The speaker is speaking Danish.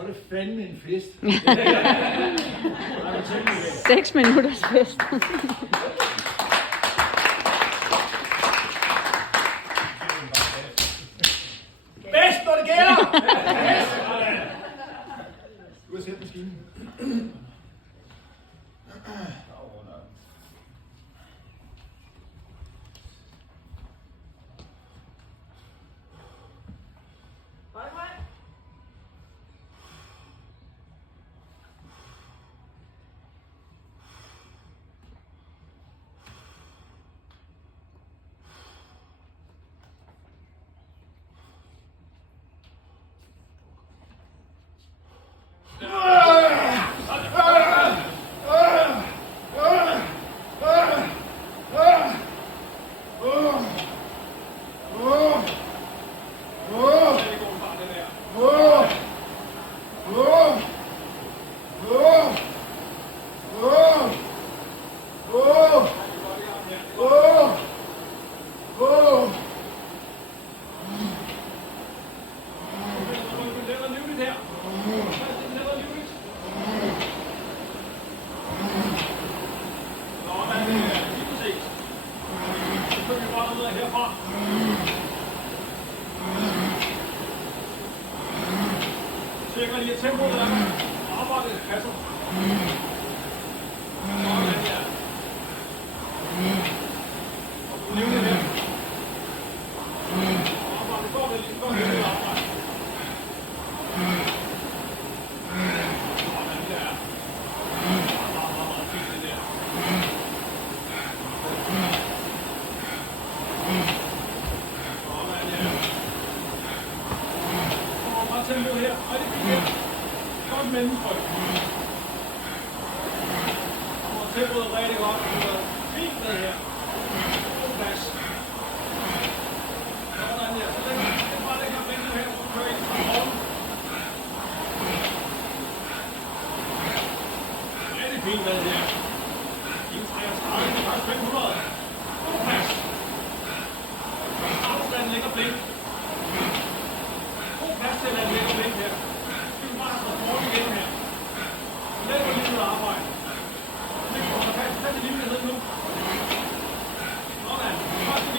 Så er det fandme en fest. 6 minutters fest. Bedst, når det gælder! Du har sæt maskinen. Tjekker lige tempoet der. Arbejdet passer. Sådan der. Og du nævner her. Arbejdet går vel lige. Går vel lige arbejde. Sådan der. Meget fint det der. Sådan der. Bare tempo her. Og det fint her. Godt mennesketryk. Og tempoet er rigtig godt. Fint med her. God plads. Sådan her. Så den bare lægger bænken her. Så kører ind fra morgen. Rigtig fint med her. 1,33. Det er faktisk 500. God plads. Afstanden ligger blinken.